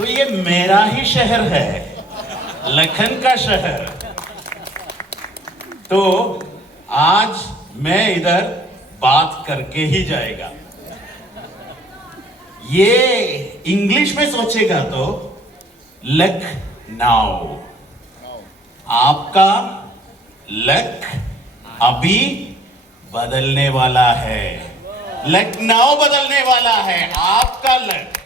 तो ये मेरा ही शहर है, लखन का शहर। तो आज मैं इधर बात करके ही जाएगा। ये इंग्लिश में सोचेगा तो लखनऊ। आपका लक अभी बदलने वाला है, लखनऊ बदलने वाला है आपका लक।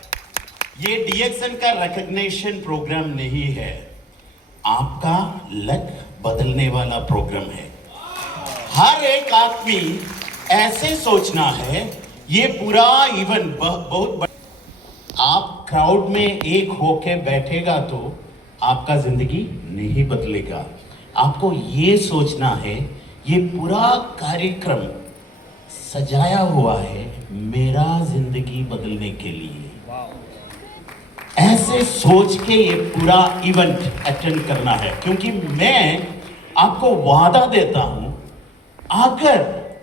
ये डीएक्सन का रिकॉग्निशन प्रोग्राम नहीं है, आपका लक बदलने वाला प्रोग्राम है। हर एक आदमी ऐसे सोचना है, ये पूरा इवेंट बहुत आप क्राउड में एक होके बैठेगा तो आपका जिंदगी नहीं बदलेगा। आपको ये सोचना है, ये पूरा कार्यक्रम सजाया हुआ है मेरा जिंदगी बदलने के लिए। ऐसे सोच के ये पूरा इवेंट अटेंड करना है, क्योंकि मैं आपको वादा देता हूं, अगर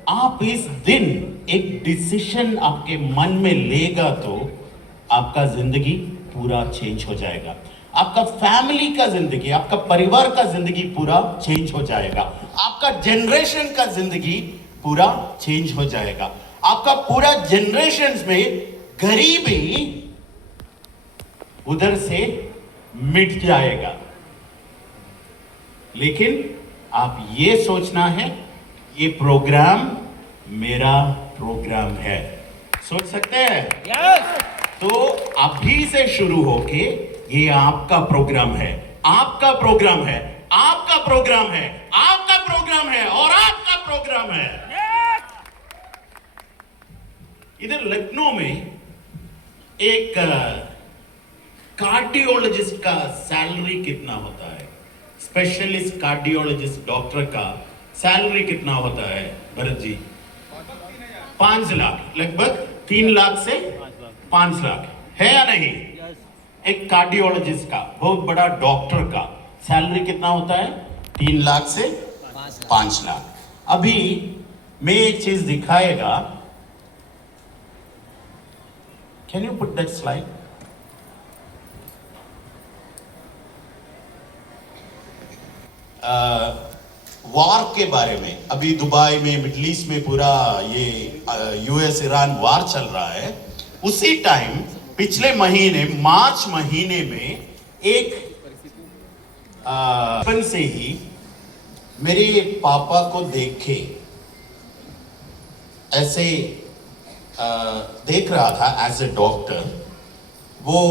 आप इस दिन एक डिसीजन आपके मन में लेगा तो आपका जिंदगी पूरा चेंज हो जाएगा। आपका फैमिली का जिंदगी, आपका परिवार का जिंदगी पूरा चेंज हो जाएगा। आपका जनरेशन का जिंदगी पूरा चेंज हो जाएगा। आपका पूरा जनरेशन में गरीबी उधर से मिट जाएगा। लेकिन आप ये सोचना है, ये प्रोग्राम मेरा प्रोग्राम है। सोच सकते हैं? yes! तो अभी से शुरू होके ये आपका प्रोग्राम है, आपका प्रोग्राम है, आपका प्रोग्राम है, आपका प्रोग्राम है और आपका प्रोग्राम है। इधर लखनऊ में एक कार्डियोलॉजिस्ट का सैलरी कितना होता है? स्पेशलिस्ट कार्डियोलॉजिस्ट डॉक्टर का सैलरी कितना होता है भरत जी? 5 लाख, लगभग 3 लाख से 5 लाख है या नहीं? एक कार्डियोलॉजिस्ट का, बहुत बड़ा डॉक्टर का सैलरी कितना होता है? 3 लाख से 5 लाख। अभी मैं एक चीज दिखाएगा, can you put that slide? वार के बारे में, अभी दुबई में, मिडिल ईस्ट में पूरा ये यूएस ईरान वार चल रहा है। उसी टाइम पिछले महीने मार्च महीने में एक बचपन से ही मेरे पापा को देखे ऐसे देख रहा था एज ए डॉक्टर। वो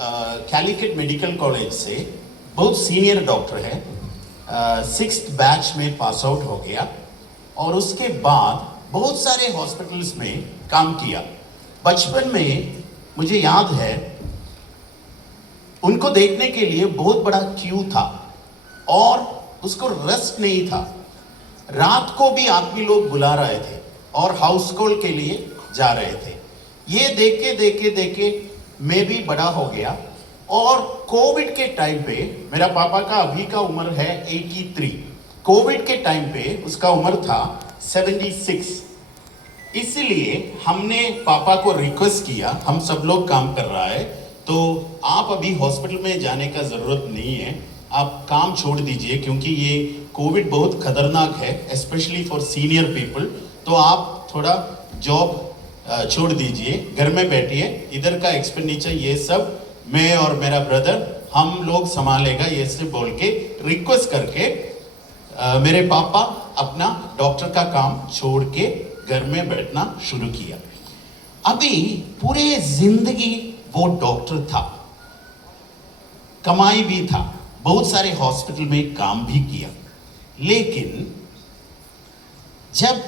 कैलिकट मेडिकल कॉलेज से बहुत सीनियर डॉक्टर है, 6th बैच में पास आउट हो गया और उसके बाद बहुत सारे हॉस्पिटल्स में काम किया। बचपन में मुझे याद है, उनको देखने के लिए बहुत बड़ा क्यू था और उसको रेस्ट नहीं था। रात को भी आदमी लोग बुला रहे थे और हाउस कॉल के लिए जा रहे थे। ये देखे मैं भी बड़ा हो गया और कोविड के टाइम पे, मेरा पापा का अभी का उम्र है 83, कोविड के टाइम पे उसका उम्र था 76। इसलिए हमने पापा को रिक्वेस्ट किया, हम सब लोग काम कर रहा है तो आप अभी हॉस्पिटल में जाने का जरूरत नहीं है, आप काम छोड़ दीजिए, क्योंकि ये कोविड बहुत खतरनाक है, स्पेशली फॉर सीनियर पीपल। तो आप थोड़ा जॉब छोड़ दीजिए, घर में बैठिए, इधर का एक्सपेंडिचर ये सब मैं और मेरा ब्रदर हम लोग संभालेगा, ये से बोल के रिक्वेस्ट करके मेरे पापा अपना डॉक्टर का काम छोड़ के घर में बैठना शुरू किया। अभी पूरे जिंदगी वो डॉक्टर था, कमाई भी था, बहुत सारे हॉस्पिटल में काम भी किया, लेकिन जब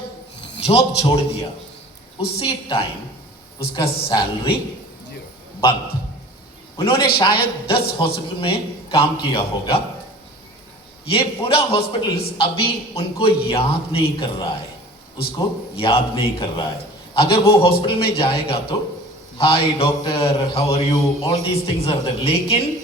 जॉब छोड़ दिया उसी टाइम उसका सैलरी बंद। उन्होंने शायद 10 हॉस्पिटल में काम किया होगा। ये पूरा हॉस्पिटल्स अभी उनको याद नहीं कर रहा है, उसको याद नहीं कर रहा है। अगर वो हॉस्पिटल में जाएगा तो hi doctor, how are you, all these things are there, लेकिन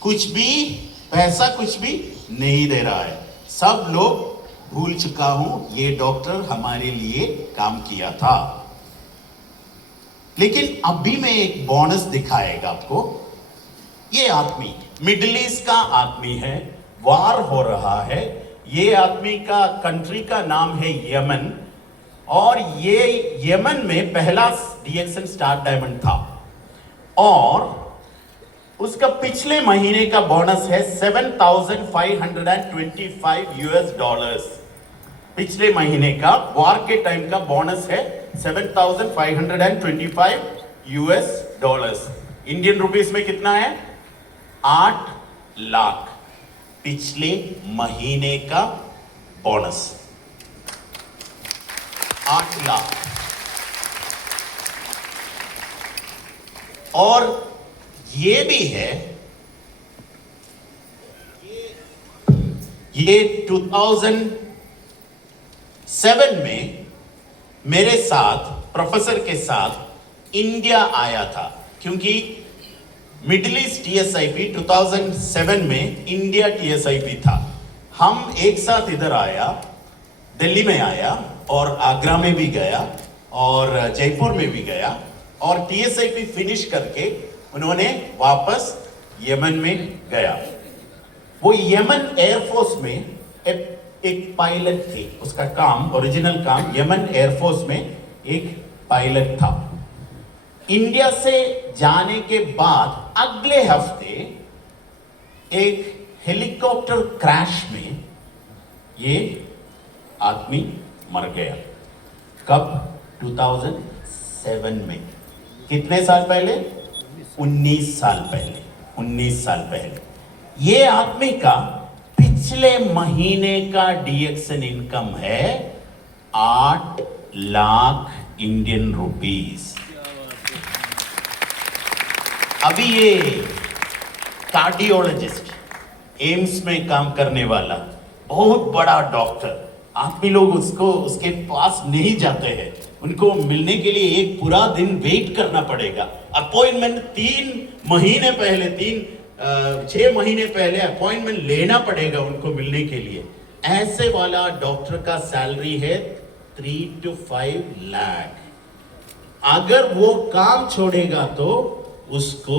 कुछ भी पैसा कुछ भी नहीं दे रहा है। सब लोग भूल चुका हूं ये डॉक्टर हमारे लिए काम किया था। लेकिन अभी मैं एक बोनस दिखाएगा आपको। ये आदमी मिडिल ईस्ट का आदमी है, वार हो रहा है। ये आदमी का कंट्री का नाम है यमन, और ये यमन में पहला डीएक्सन स्टार डायमंड था, और उसका पिछले महीने का बोनस है $7,525 पिछले महीने का वार के टाइम का बोनस है $7,525 इंडियन रुपीस में कितना है? 8 लाख पिछले महीने का बोनस, 8 लाख। और ये भी है, ये 2007 में मेरे साथ प्रोफेसर के साथ इंडिया आया था, क्योंकि मिडिल ईस्ट टीएसआईपी 2007 में इंडिया टीएसआईपी था। हम एक साथ इधर आया, दिल्ली में आया, और आगरा में भी गया, और जयपुर में भी गया, और टीएसआईपी फिनिश करके उन्होंने वापस यमन में गया। वो यमन एयरफोर्स में एक पायलट थी, उसका काम, ओरिजिनल काम यमन एयरफोर्स में एक पायलट था। इंडिया से जाने के बाद अगले हफ्ते एक हेलीकॉप्टर क्रैश में ये आदमी मर गया। कब? 2007 में। कितने साल पहले? 19 साल पहले। 19 साल पहले। ये आदमी का पिछले महीने का डीएक्सन इनकम है 8 लाख इंडियन रुपीस। अभी ये कार्डियोलॉजिस्ट, एम्स में काम करने वाला बहुत बड़ा डॉक्टर, आदमी लोग उसके पास नहीं जाते हैं। उनको मिलने के लिए एक पूरा दिन वेट करना पड़ेगा। अपॉइंटमेंट 6 महीने पहले अपॉइंटमेंट लेना पड़ेगा उनको मिलने के लिए। ऐसे वाला डॉक्टर का सैलरी है 3 to 5 लाख। अगर वो काम छोड़ेगा तो उसको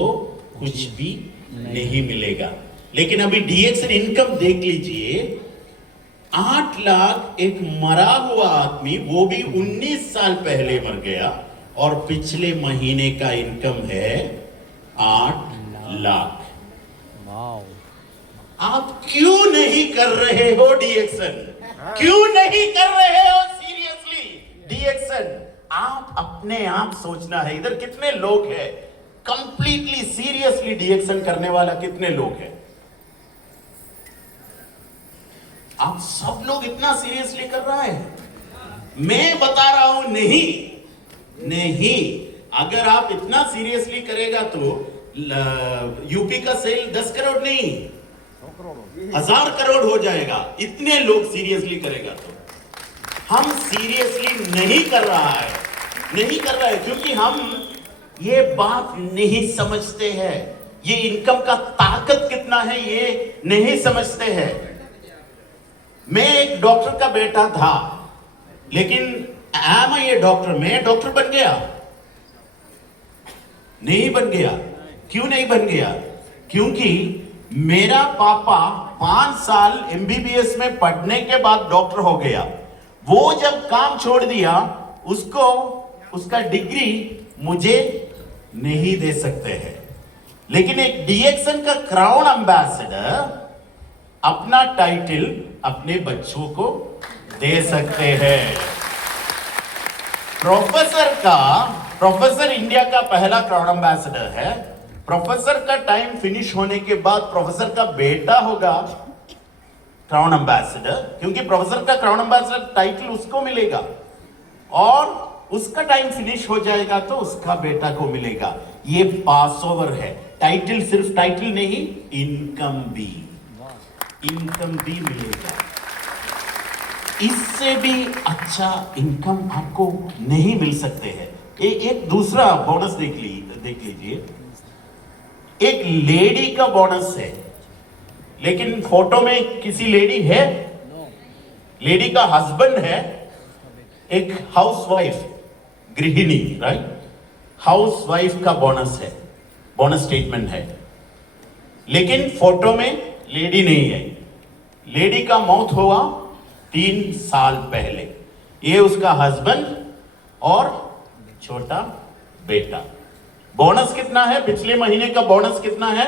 कुछ भी नहीं मिलेगा। लेकिन अभी डीएक्सन इनकम देख लीजिए, 8 लाख एक मरा हुआ आदमी, वो भी 19 साल पहले मर गया, और पिछले महीने का इनकम है 8 लाख। आप क्यों नहीं कर रहे हो डीएक्सन? क्यों नहीं कर रहे हो सीरियसली डीएक्सन? आप अपने आप सोचना है। इधर कितने लोग हैं कंप्लीटली सीरियसली डीएक्सन करने वाला? कितने लोग हैं? आप सब लोग इतना सीरियसली कर रहा है? मैं बता रहा हूं नहीं। अगर आप इतना सीरियसली करेगा तो यूपी का सेल 10 करोड़ नहीं 1000 करोड़ हो जाएगा। इतने लोग सीरियसली करेगा तो। हम सीरियसली नहीं कर रहा है क्योंकि हम ये बात नहीं समझते हैं। ये इनकम का ताकत कितना है ये नहीं समझते हैं। मैं एक डॉक्टर का बेटा था, लेकिन मैं डॉक्टर बन गया? नहीं बन गया। क्यों नहीं बन गया? क्योंकि मेरा पापा 5 साल एमबीबीएस में पढ़ने के बाद डॉक्टर हो गया। वो जब काम छोड़ दिया, उसको उसका डिग्री मुझे नहीं दे सकते हैं। लेकिन एक डीएक्सन का क्राउन एम्बेसडर अपना टाइटल अपने बच्चों को दे सकते हैं। प्रोफेसर इंडिया का पहला क्राउन एम्बेसडर है। प्रोफेसर का टाइम फिनिश होने के बाद प्रोफेसर का बेटा होगा क्राउन एम्बेसडर, क्योंकि प्रोफेसर का क्राउन एम्बेसडर टाइटल उसको मिलेगा, और उसका टाइम फिनिश हो जाएगा तो उसका बेटा को मिलेगा। ये पास ओवर है। टाइटल सिर्फ टाइटल नहीं, इनकम भी मिलेगा। इससे भी अच्छा इनकम आपको नहीं मिल सकते हैं। एक दूसरा बोनस देख लीजिए। एक लेडी का बोनस है, लेकिन फोटो में किसी लेडी है? लेडी का हस्बैंड है एक हाउसवाइफ, गृहिणी, राइट? हाउस वाइफ का बोनस है, बोनस स्टेटमेंट है, लेकिन फोटो में लेडी नहीं है। लेडी का मौत हुआ 3 साल पहले। ये उसका हस्बैंड और छोटा बेटा। बोनस कितना है? पिछले महीने का बोनस कितना है?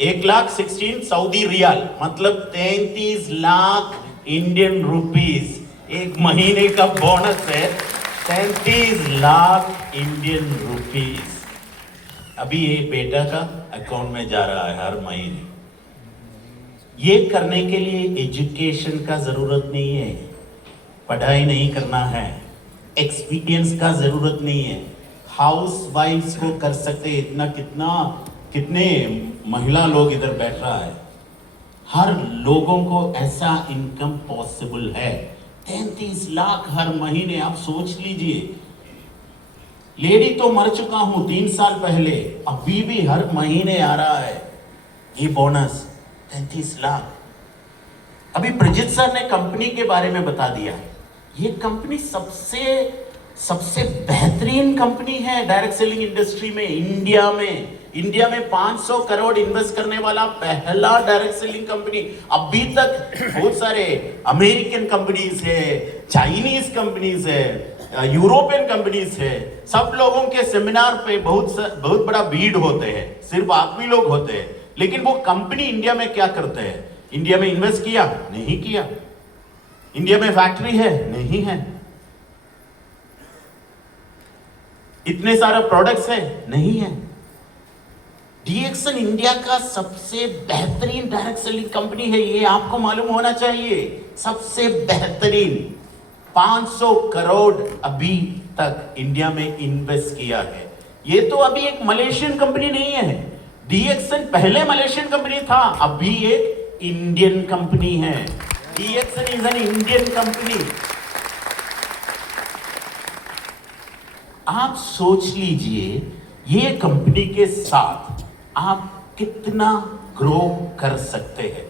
1,16,000 सऊदी रियाल, मतलब 33 लाख इंडियन रुपीस। एक महीने का बोनस है 33 लाख इंडियन रुपीस। अभी ये बेटा का अकाउंट में जा रहा है हर महीने। ये करने के लिए एजुकेशन का जरूरत नहीं है, पढ़ाई नहीं करना है, एक्सपीरियंस का जरूरत नहीं है। हाउस वाइफ्स को कर सकते। इतना कितने महिला लोग इधर बैठ रहा है, हर लोगों को ऐसा इनकम पॉसिबल है। 33 लाख हर महीने, आप सोच लीजिए। लेडी तो मर चुका हूं 3 साल पहले, अभी भी हर महीने आ रहा है ये बोनस 33 लाख। अभी प्रजित सर ने कंपनी के बारे में बता दिया। ये कंपनी सबसे बेहतरीन कंपनी है डायरेक्ट सेलिंग इंडस्ट्री में, इंडिया में 500 करोड़ इन्वेस्ट करने वाला पहला डायरेक्ट सेलिंग कंपनी। अभी तक बहुत सारे अमेरिकन कंपनीज है, चाइनीज कंपनीज है, यूरोपियन कंपनीज है। सब लोगों के सेमिनार पे बहुत बड़ा भीड़ होते हैं, सिर्फ आदमी लोग होते हैं। लेकिन वो कंपनी इंडिया में क्या करते हैं? इंडिया में इन्वेस्ट किया? नहीं किया। इंडिया में फैक्ट्री है? नहीं है। इतने सारे प्रोडक्ट्स है? नहीं है। डीएक्सन इंडिया का सबसे बेहतरीन डायरेक्ट सेलिंग कंपनी है, ये आपको मालूम होना चाहिए। सबसे बेहतरीन 500 करोड़ अभी तक इंडिया में इन्वेस्ट किया है। ये तो अभी एक मलेशियन कंपनी नहीं है। डीएक्सन पहले मलेशियन कंपनी था, अभी एक इंडियन कंपनी है। डीएक्सन इज एन इंडियन कंपनी। आप सोच लीजिए, ये कंपनी के साथ आप कितना ग्रो कर सकते हैं।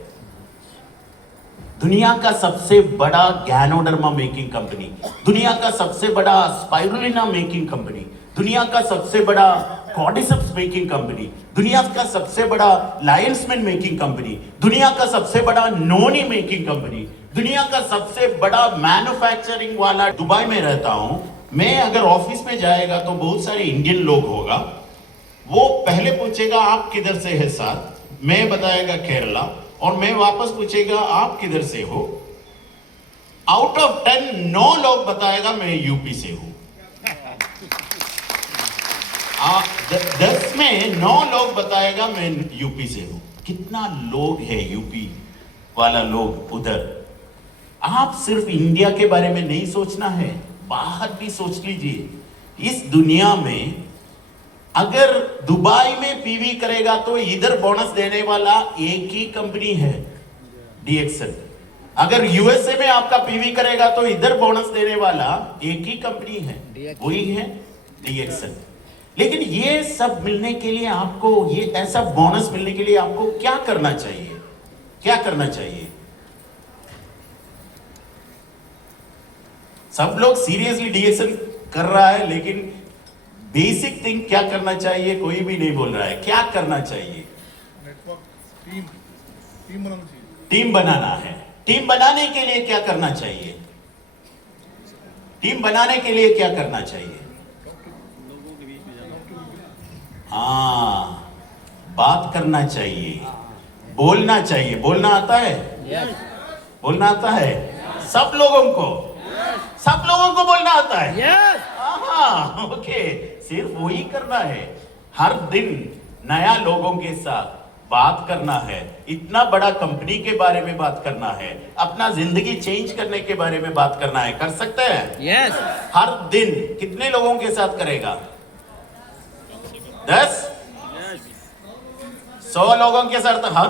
दुनिया का सबसे बड़ा गैनोडर्मा मेकिंग कंपनी, दुनिया का सबसे बड़ा स्पाइरुलिना मेकिंग कंपनी, दुनिया का सबसे बड़ा कॉर्डिसेप्स मेकिंग कंपनी, दुनिया का सबसे बड़ा लायंस मैन मेकिंग कंपनी, दुनिया का सबसे बड़ा नोनी मेकिंग कंपनी, दुनिया का सबसे बड़ा मैन्युफैक्चरिंग वाला। दुबई में रहता हूं मैं, अगर ऑफिस में जाएगा तो बहुत सारे इंडियन लोग होगा। वो पहले पूछेगा आप किधर से है सर, मैं बताएगा केरला, और मैं वापस पूछेगा आप किधर से हो। आउट ऑफ 10 9 लोग बताएगा मैं यूपी से हूं। 10 में 9 लोग बताएगा मैं यूपी से हूं। कितना लोग है यूपी वाला लोग उधर। आप सिर्फ इंडिया के बारे में नहीं सोचना है, बाहर भी सोच लीजिए। इस दुनिया में अगर दुबई में पीवी करेगा तो इधर बोनस देने वाला एक ही कंपनी है, डीएक्सन। अगर यूएसए में आपका पीवी करेगा तो इधर बोनस देने वाला एक ही कंपनी है, वही है डीएक्सन। लेकिन ये सब मिलने के लिए आपको, ये ऐसा बोनस मिलने के लिए आपको क्या करना चाहिए? क्या करना चाहिए? सब लोग सीरियसली डीएक्सन कर रहा है, लेकिन बेसिक थिंग क्या करना चाहिए कोई भी नहीं बोल रहा है। क्या करना चाहिए? नेटवर्क, टीम बनाना चाहिए। टीम बनाना है। टीम बनाने के लिए क्या करना चाहिए? टीम बनाने के लिए क्या करना चाहिए? हाँ, बात करना चाहिए, बोलना चाहिए। बोलना आता है? बोलना आता है? सब लोगों को बोलना आता है। हाँ, ओके। सिर्फ वही करना है, हर दिन नया लोगों के साथ बात करना है, इतना बड़ा कंपनी के बारे में बात करना है, अपना जिंदगी चेंज करने के बारे में बात करना है। कर सकते हैं? यस। हर दिन कितने लोगों के साथ करेगा? 10 100 लोगों के साथ हर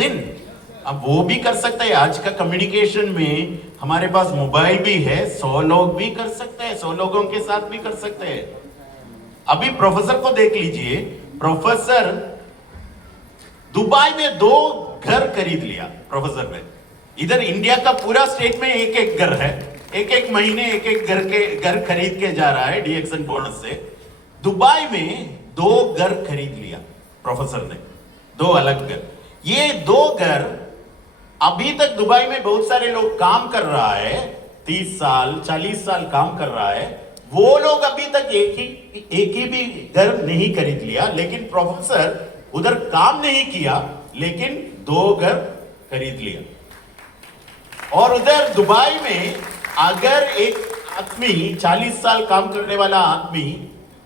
दिन। अब वो भी कर सकते हैं। आज का कम्युनिकेशन में हमारे पास मोबाइल भी है, 100 लोग भी कर सकते हैं, 100 लोगों के साथ भी कर सकते हैं। अभी प्रोफेसर को देख लीजिए। प्रोफेसर दुबई में 2 घर खरीद लिया प्रोफेसर ने। इधर इंडिया का पूरा स्टेट में एक घर है, एक एक महीने एक एक घर खरीद के जा रहा है डीएक्सन बोनस से। दुबई में 2 घर खरीद लिया प्रोफेसर ने, 2 अलग घर। ये 2 घर अभी तक दुबई में बहुत सारे लोग काम कर रहा है, 30 साल 40 साल काम कर रहा है, वो लोग अभी तक एक ही भी घर नहीं खरीद लिया। लेकिन प्रोफेसर उधर काम नहीं किया, लेकिन 2 घर खरीद लिया। और उधर दुबई में अगर एक आदमी 40 साल काम करने वाला आदमी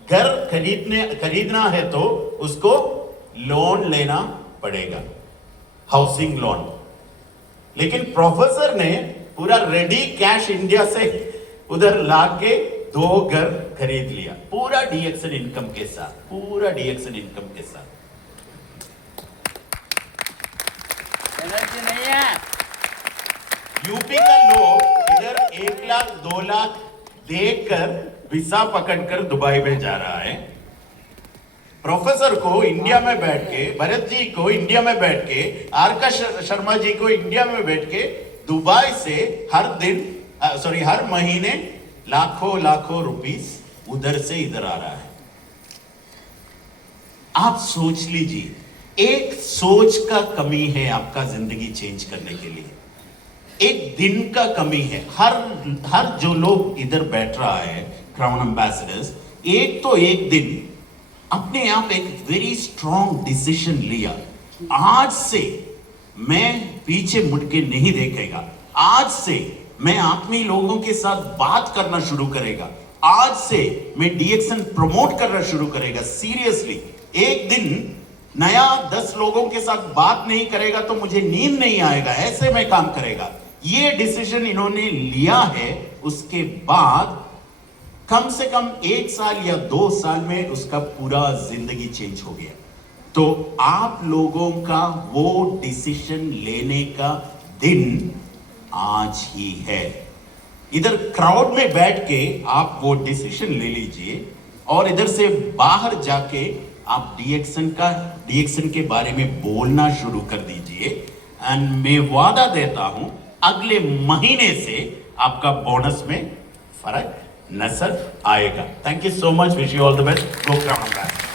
घर खरीदना है तो उसको लोन लेना पड़ेगा, हाउसिंग लोन। लेकिन प्रोफेसर ने पूरा रेडी कैश इंडिया से उधर लाके 2 घर खरीद लिया, पूरा डीएक्सन इनकम के साथ, पूरा डीएक्सन इनकम के साथ। एनर्जी नहीं है। यूपी का लोग इधर 1 लाख 2 लाख देकर वीसा पकड़कर दुबई में जा रहा है। प्रोफेसर को इंडिया में बैठ के, भरत जी को इंडिया में बैठ के, आर.के. शर्मा जी को इंडिया में बैठ के दुबई से हर महीने लाखों रुपीस उधर से इधर आ रहा है। आप सोच लीजिए, एक सोच का कमी है आपका जिंदगी चेंज करने के लिए, एक दिन का कमी है। हर जो लोग इधर बैठ रहा है क्राउन एम्बेसडर्स, एक दिन अपने आप एक वेरी स्ट्रॉन्ग डिसीजन लिया, आज से मैं पीछे मुड़ के नहीं देखेगा, आज से मैं आत्मीय लोगों के साथ बात करना शुरू करेगा, आज से मैं डीएक्सन प्रमोट करना शुरू करेगा। सीरियसली, एक दिन नया 10 लोगों के साथ बात नहीं करेगा तो मुझे नींद नहीं आएगा, ऐसे मैं काम करेगा। ये डिसीजन इन्होंने लिया है, उसके बाद कम से कम 1 साल या 2 साल में उसका पूरा जिंदगी चेंज हो गया। तो आप लोगों का वो डिसीजन लेने का दिन आज ही है। इधर क्राउड में बैठ के आप वो डिसीजन ले लीजिए और इधर से बाहर जाके आप डीएक्सन के बारे में बोलना शुरू कर दीजिए। एंड मैं वादा देता हूं अगले महीने से आपका बोनस में फर्क नजर आएगा। Thank you so much, wish you all the best. Go crown.